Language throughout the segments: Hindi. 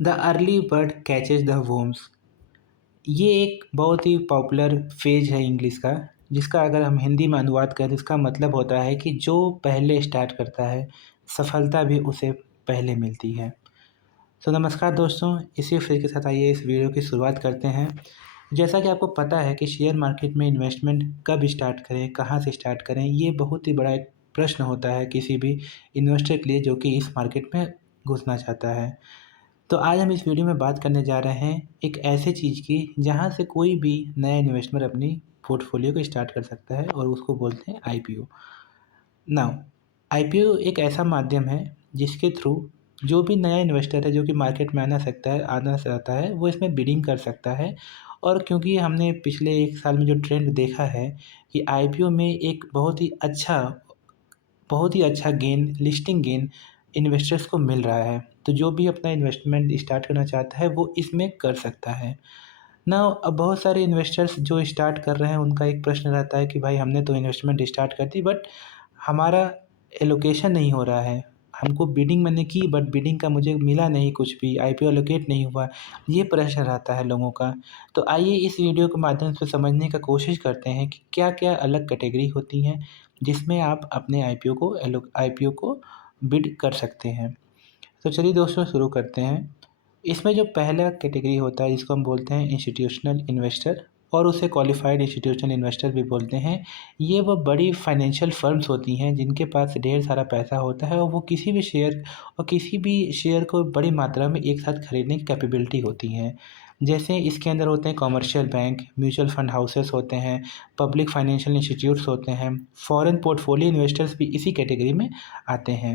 The early bird catches the worms. ये एक बहुत ही पॉपुलर फ्रेज है इंग्लिश का, जिसका अगर हम हिंदी में अनुवाद करें तो इसका मतलब होता है कि जो पहले स्टार्ट करता है सफलता भी उसे पहले मिलती है। तो नमस्कार दोस्तों, इसी फ्रेज के साथ आइए इस वीडियो की शुरुआत करते हैं। जैसा कि आपको पता है कि शेयर मार्केट में इन्वेस्टमेंट कब स्टार्ट करें, कहाँ से स्टार्ट करें, ये बहुत ही बड़ा एक प्रश्न होता है किसी भी इन्वेस्टर के लिए जो कि इस मार्केट में घुसना चाहता है। तो आज हम इस वीडियो में बात करने जा रहे हैं एक ऐसे चीज़ की जहां से कोई भी नया इन्वेस्टर अपनी पोर्टफोलियो को स्टार्ट कर सकता है और उसको बोलते हैं आईपीओ। नाउ, आईपीओ एक ऐसा माध्यम है जिसके थ्रू जो भी नया इन्वेस्टर है जो कि मार्केट में आना चाहता है वो इसमें बिडिंग कर सकता है। और क्योंकि हमने पिछले एक साल में जो ट्रेंड देखा है कि आईपीओ में एक बहुत ही अच्छा गेन, लिस्टिंग गेन इन्वेस्टर्स को मिल रहा है। तो जो भी अपना इन्वेस्टमेंट स्टार्ट करना चाहता है वो इसमें कर सकता है ना। अब बहुत सारे इन्वेस्टर्स जो स्टार्ट कर रहे हैं उनका एक प्रश्न रहता है कि भाई हमने तो इन्वेस्टमेंट स्टार्ट कर दी बट हमारा एलोकेशन नहीं हो रहा है। हमको बिडिंग मैंने की बट बिडिंग का मुझे मिला नहीं, कुछ भी आईपीओ एलोकेट नहीं हुआ। ये प्रश्न रहता है लोगों का। तो आइए इस वीडियो के माध्यम से समझने का कोशिश करते हैं कि क्या क्या अलग कैटेगरी होती हैं जिसमें आप अपने आईपीओ को बिड कर सकते हैं। तो चलिए दोस्तों शुरू करते हैं। इसमें जो पहला कैटेगरी होता है जिसको हम बोलते हैं इंस्टीट्यूशनल इन्वेस्टर, और उसे क्वालिफाइड इंस्टीट्यूशनल इन्वेस्टर भी बोलते हैं। ये वो बड़ी फाइनेंशियल फर्म्स होती हैं जिनके पास ढेर सारा पैसा होता है और वो किसी भी शेयर को बड़ी मात्रा में एक साथ खरीदने की कैपेबिलिटी होती है। जैसे इसके अंदर होते हैं commercial bank, mutual fund houses होते हैं, पब्लिक फाइनेंशियल इंस्टीट्यूट्स होते हैं, फॉरेन पोर्टफोलियो इन्वेस्टर्स भी इसी कैटेगरी में आते हैं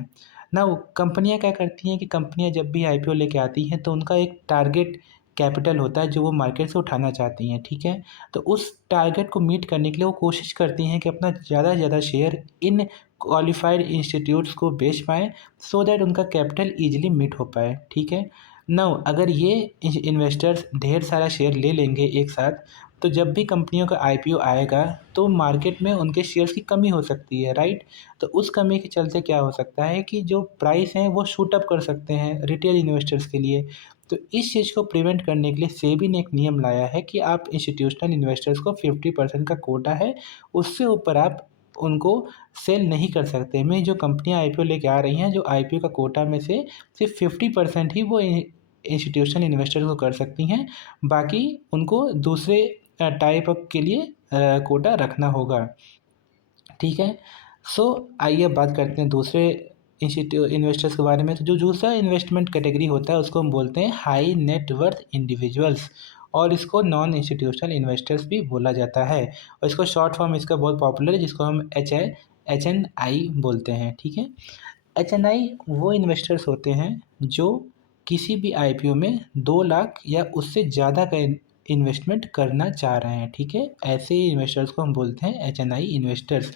ना। वो कंपनियां क्या करती हैं कि कंपनियां जब भी आईपीओ लेके आती हैं तो उनका एक टारगेट कैपिटल होता है जो वो मार्केट से उठाना चाहती हैं, ठीक है। तो उस टारगेट को मीट करने के लिए वो कोशिश करती हैं कि अपना ज़्यादा से ज़्यादा शेयर इन क्वालिफाइड इंस्टीट्यूट्स को बेच पाएँ, सो दैट उनका कैपिटल ईजिली मीट हो पाए, ठीक है। नाउ अगर ये इन्वेस्टर्स ढेर सारा शेयर ले लेंगे एक साथ, तो जब भी कंपनियों का आईपीओ आएगा तो मार्केट में उनके शेयर्स की कमी हो सकती है, राइट। तो उस कमी के चलते क्या हो सकता है कि जो प्राइस हैं वो शूट अप कर सकते हैं रिटेल इन्वेस्टर्स के लिए। तो इस चीज़ को प्रिवेंट करने के लिए सेबी ने एक नियम लाया है कि आप इंस्टीट्यूशनल इन्वेस्टर्स को 50% का कोटा है, उससे ऊपर आप उनको सेल नहीं कर सकते। मैं जो कंपनियां आईपीओ लेके आ रही हैं, जो आईपीओ का कोटा में से सिर्फ 50% ही वो इंस्टीट्यूशनल इन्वेस्टर को कर सकती हैं। बाकी उनको दूसरे टाइप के लिए कोटा रखना होगा, ठीक है। सो आइए अब बात करते हैं दूसरे इन्वेस्टर्स के बारे में। तो जो दूसरा इन्वेस्टमेंट कैटेगरी होता है उसको हम बोलते हैं हाई नेट वर्थ इंडिविजुअल्स, और इसको नॉन इंस्टीट्यूशनल इन्वेस्टर्स भी बोला जाता है। और इसको शॉर्ट फॉर्म इसका बहुत पॉपुलर है जिसको हम एच एन आई बोलते हैं, ठीक है। एच एन आई वो इन्वेस्टर्स होते हैं जो किसी भी आईपीओ में 2 लाख या उससे ज़्यादा का इन्वेस्टमेंट करना चाह रहे हैं, ठीक है। ऐसे इन्वेस्टर्स को हम बोलते हैं एच एन आई इन्वेस्टर्स,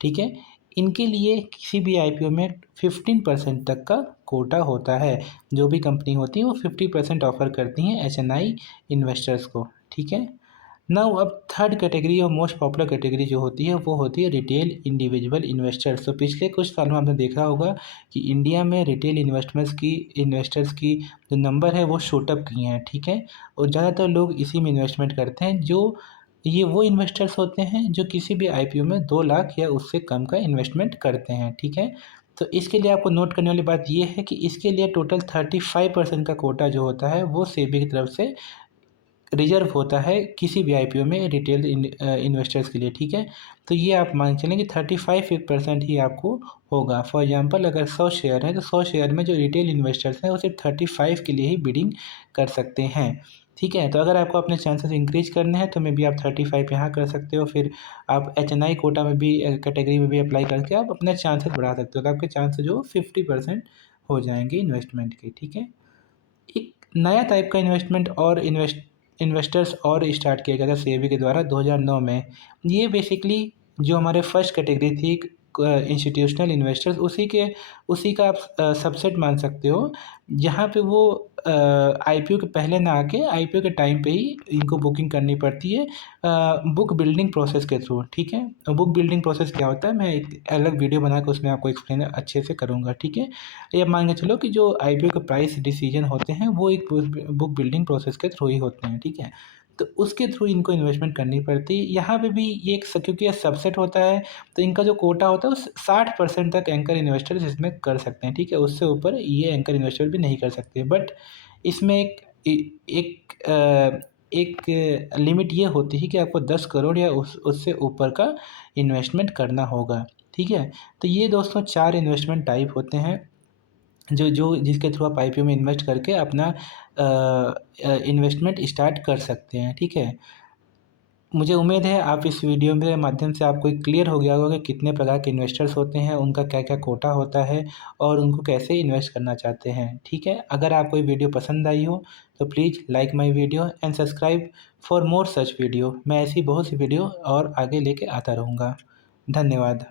ठीक है। इनके लिए किसी भी आईपीओ में 15% तक का कोटा होता है। जो भी कंपनी होती है वो 50% ऑफर करती हैं एच एन आई इन्वेस्टर्स को, ठीक है। नाउ अब थर्ड कैटेगरी और मोस्ट पॉपुलर कैटेगरी जो होती है वो होती है रिटेल इंडिविजुअल इन्वेस्टर्स। तो पिछले कुछ सालों में आपने देखा होगा कि इंडिया में रिटेल इन्वेस्टर्स की जो नंबर है वो शूट अप किए हैं, ठीक है। और ज़्यादातर लोग इसी में इन्वेस्टमेंट करते हैं। ये वो इन्वेस्टर्स होते हैं जो किसी भी आईपीओ में 2 लाख या उससे कम का इन्वेस्टमेंट करते हैं, ठीक है। तो इसके लिए आपको नोट करने वाली बात यह है कि इसके लिए टोटल 35% का कोटा जो होता है वो सेबी की तरफ से रिजर्व होता है किसी भी आईपीओ में रिटेल इन्वेस्टर्स के लिए, ठीक है। तो ये आप मान चलें कि 35% ही आपको होगा। फॉर एग्जांपल अगर 100 शेयर हैं तो 100 शेयर में जो रिटेल इन्वेस्टर्स हैं वो सिर्फ 35 के लिए ही बिडिंग कर सकते हैं, ठीक है। तो अगर आपको अपने चांसेस इंक्रीज करने हैं तो मे बी आप 35 यहाँ कर सकते हो, फिर आप एच एन आई कोटा में भी कैटेगरी में भी अप्लाई करके आप अपने चांसेस बढ़ा सकते हो। तो आपके चांसेस जो 50% हो जाएंगे इन्वेस्टमेंट के, ठीक है। एक नया टाइप का इन्वेस्टर्स और स्टार्ट किया गया था सेबी के द्वारा 2009 में। ये बेसिकली जो हमारे फर्स्ट कैटेगरी थी इंस्टीट्यूशनल इन्वेस्टर्स उसी का आप सबसेट मान सकते हो, जहाँ पे वो आईपीओ के पहले ना आके आईपीओ के टाइम पे ही इनको बुकिंग करनी पड़ती है बुक बिल्डिंग प्रोसेस के थ्रू, ठीक है। बुक बिल्डिंग प्रोसेस क्या होता है, मैं एक अलग वीडियो बना के उसमें आपको एक्सप्लेन अच्छे से करूँगा, ठीक है। ये मान के चलो कि जो आईपीओ के प्राइस डिसीजन होते हैं वो एक बुक बिल्डिंग प्रोसेस के थ्रू ही होते हैं, ठीक है। तो उसके थ्रू इनको इन्वेस्टमेंट करनी पड़ती है। यहाँ पे भी ये एक क्योंकि ये सबसेट होता है, तो इनका जो कोटा होता है वो 60% तक एंकर इन्वेस्टर्स इसमें कर सकते हैं, ठीक है। उससे ऊपर ये एंकर इन्वेस्टर भी नहीं कर सकते। बट इसमें एक लिमिट ये होती है कि आपको 10 करोड़ या उससे ऊपर का इन्वेस्टमेंट करना होगा, ठीक है। तो ये दोस्तों 4 इन्वेस्टमेंट टाइप होते हैं जो जो जिसके थ्रू आप आईपीओ में इन्वेस्ट करके अपना इन्वेस्टमेंट स्टार्ट कर सकते हैं, ठीक है। मुझे उम्मीद है आप इस वीडियो के माध्यम से आपको एक क्लियर हो गया होगा कि कितने प्रकार के इन्वेस्टर्स होते हैं, उनका क्या-क्या कोटा होता है और उनको कैसे इन्वेस्ट करना चाहते हैं, ठीक है। अगर आपको ये वीडियो पसंद आई हो तो please like my video and subscribe for more such video. मैं ऐसी बहुत सी वीडियो और आगे लेके आता रहूँगा। धन्यवाद।